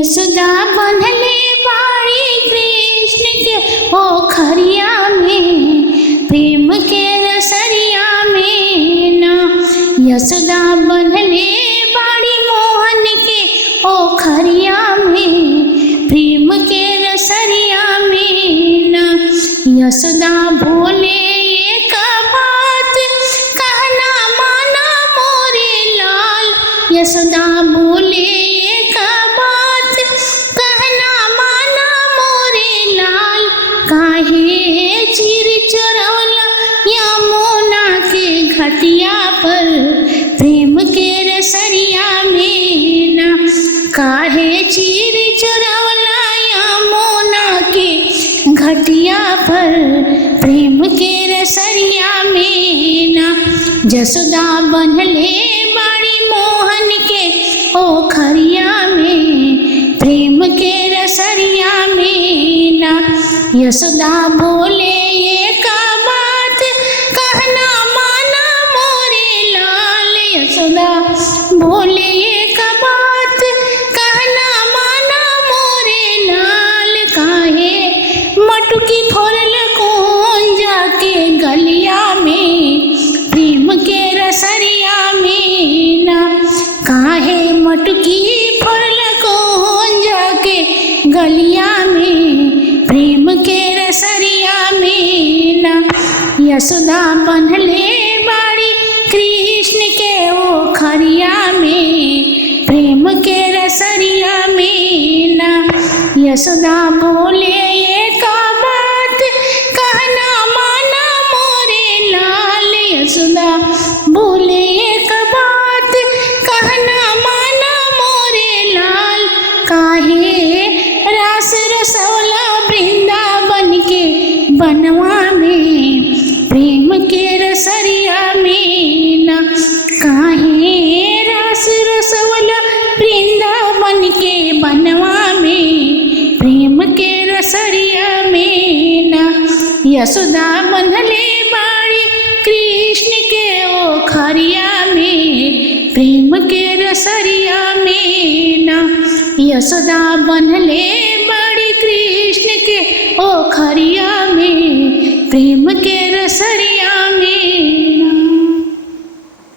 यशोदा बंधले बाड़ी कृष्ण के ओखरिया में, प्रेम के रसरिया में ना। यशोदा बंधले बाड़ी मोहन के ओखरिया में, प्रेम के रसरिया में ना। यशोदा बोले एक बात कहना माना मोरे लाल, यशोदा बोले एक बात कहना माना मोरे लाल। काहे चीर चोरौला यमुना के घटिया पर, प्रेम के रसरिया में ना। काहे चीर चोरौला यमुना के घटिया पर, प्रेम के रसरिया में ना। यशोदा बंधले बाड़ी मोहन के ओखरिया में, प्रेम के रसरिया में ना। यशोदा बोले एक बात कहना माना मोरे लाल, यशोदा बोले एक बात कहना माना मोरे लाल। काहे मटकी फोड़ल कौन जाके गलिया में, प्रेम के रसरिया में ना। काहे मटकी फोड़ल कौन जाके गलिया में, प्रेम के रसरिया में ना। यशोदा बंधले बाड़ी कृष्ण के ओखरिया में, प्रेम के रसरिया में ना। यशोदा बोले एक बात कहना माना मोरे लाल, यशोदा बोले एक बात कहना माना मोरे लाल। काहे रास रसौला वृंदावन के बनवा में, प्रेम के रसरिया में ना। काहे रास रसौला वृंदावन के बनवा में, प्रेम के रसरिया में ना। यशोदा बंधले बाड़ी कृष्ण के ओखरिया में, प्रेम के रसरिया में ना। यशोदा बंधले बाड़ी कृष्ण के ओखरिया में, प्रेम के रसरिया में।